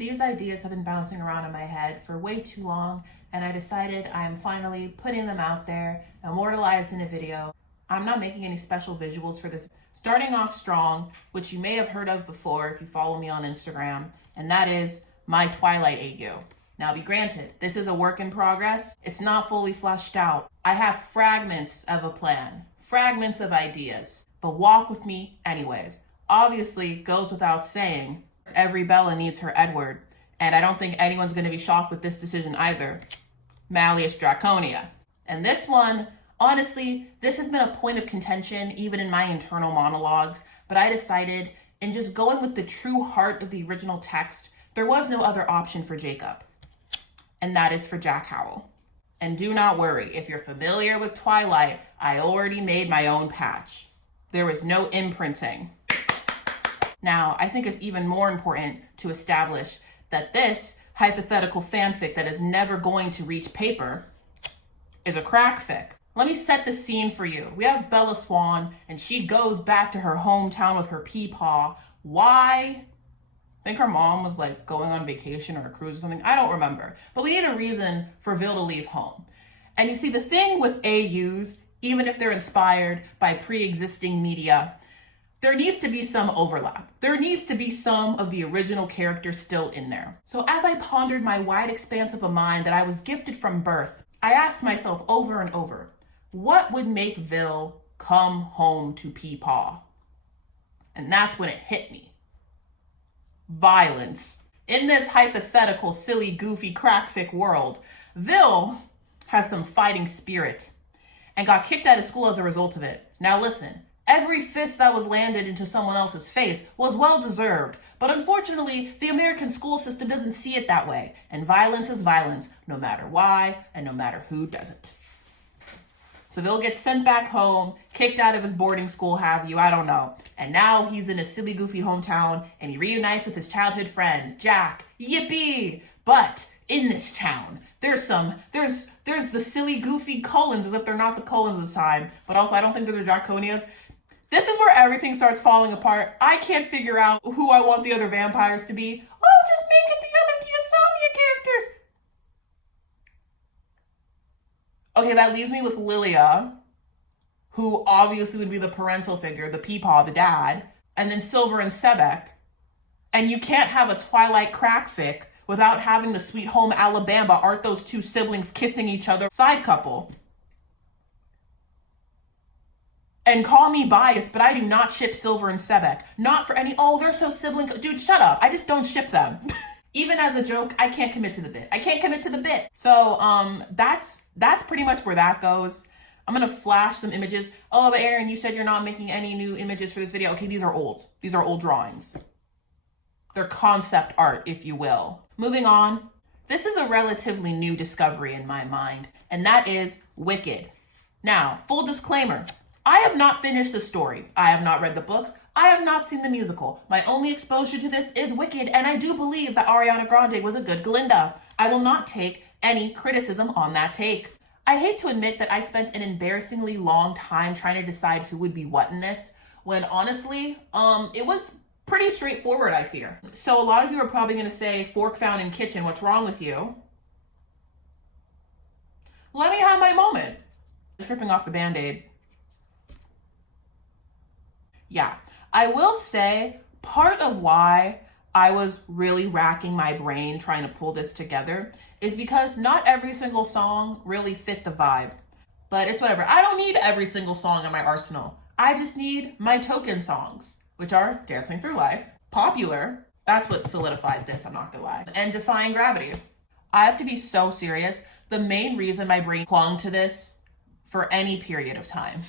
These ideas have been bouncing around in my head for way too long, and I decided I'm finally putting them out there, immortalized in a video. I'm not making any special visuals for this. Starting off strong, which you may have heard of before if you follow me on Instagram, and that is my Twilight AU. Now be granted, this is a work in progress. It's not fully fleshed out. I have fragments of a plan, fragments of ideas, but walk with me anyways. Obviously, goes without saying, every Bella needs her Edward, and I don't think anyone's gonna be shocked with this decision either. Malleus Draconia. And this one, honestly, this has been a point of contention even in my internal monologues, but I decided in just going with the true heart of the original text, there was no other option for Jacob, and that is for Jack Howell. And do not worry, if you're familiar with Twilight, I already made my own patch. There was no imprinting. Now, I think it's even more important to establish that this hypothetical fanfic that is never going to reach paper is a crackfic. Let me set the scene for you. We have Bella Swan, and she goes back to her hometown with her peepaw. Why? I think her mom was like going on vacation or a cruise or something. I don't remember. But we need a reason for Vil to leave home. And you see, the thing with AUs, even if they're inspired by pre-existing media, there needs to be some overlap. There needs to be some of the original characters still in there. So as I pondered my wide expanse of a mind that I was gifted from birth, I asked myself over and over, what would make Vil come home to Peepaw? And that's when it hit me. Violence. In this hypothetical, silly, goofy, crackfic world, Vil has some fighting spirit and got kicked out of school as a result of it. Now listen, every fist that was landed into someone else's face was well deserved, but unfortunately, the American school system doesn't see it that way, and violence is violence, no matter why and no matter who does it. So Vil gets sent back home, kicked out of his boarding school, have you, I don't know. And now he's in his silly, goofy hometown, and he reunites with his childhood friend, Jack. Yippee! But in this town, there's the silly, goofy Cullens, as if they're not the Cullens this time, but also I don't think they're the Draconias. This is where everything starts falling apart. I can't figure out who I want the other vampires to be. Oh, just make it the other Diasomnia characters. Okay, that leaves me with Lilia, who obviously would be the parental figure, the Peepaw, the dad, and then Silver and Sebek. And you can't have a Twilight Crackfic without having the Sweet Home Alabama, aren't those two siblings kissing each other side couple. And call me biased, but I do not ship Silver and Sebek. Not for any, oh, they're so sibling. Dude, shut up. I just don't ship them. Even as a joke, I can't commit to the bit. So that's pretty much where that goes. I'm gonna flash some images. Oh, but Aaron, you said you're not making any new images for this video. Okay, these are old. These are old drawings. They're concept art, if you will. Moving on. This is a relatively new discovery in my mind, and that is Wicked. Now, full disclaimer. I have not finished the story. I have not read the books. I have not seen the musical. My only exposure to this is Wicked, and I do believe that Ariana Grande was a good Glinda. I will not take any criticism on that take. I hate to admit that I spent an embarrassingly long time trying to decide who would be what in this, when honestly, it was pretty straightforward, I fear. So a lot of you are probably gonna say, fork found in kitchen, what's wrong with you? Let me have my moment. Stripping off the Band-Aid. Yeah, I will say part of why I was really racking my brain trying to pull this together is because not every single song really fit the vibe. But it's whatever. I don't need every single song in my arsenal. I just need my token songs, which are Dancing Through Life, Popular, that's what solidified this, I'm not gonna lie, and Defying Gravity. I have to be so serious. The main reason my brain clung to this for any period of time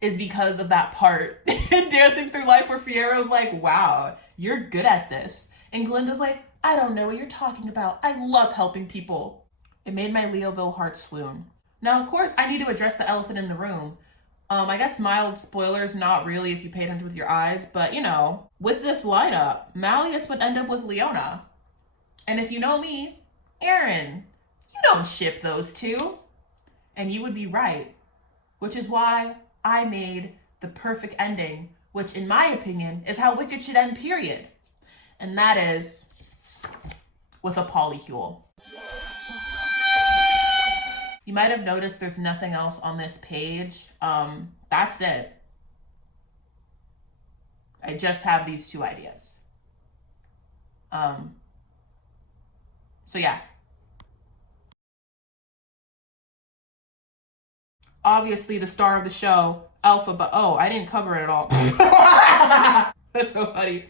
is because of that part in Dancing Through Life where Fiyera's like, wow, you're good at this. And Glinda's like, I don't know what you're talking about. I love helping people. It made my Leoville heart swoon. Now, of course, I need to address the elephant in the room. I guess mild spoilers, not really if you pay attention with your eyes, but you know, with this lineup, Malleus would end up with Leona. And if you know me, Aaron, you don't ship those two. And you would be right, which is why I made the perfect ending, which in my opinion is how Wicked should end, period. And that is with a polycule. You might have noticed there's nothing else on this page. That's it. I just have these two ideas. So yeah. Obviously the star of the show, Alpha, but oh, I didn't cover it at all. That's so funny.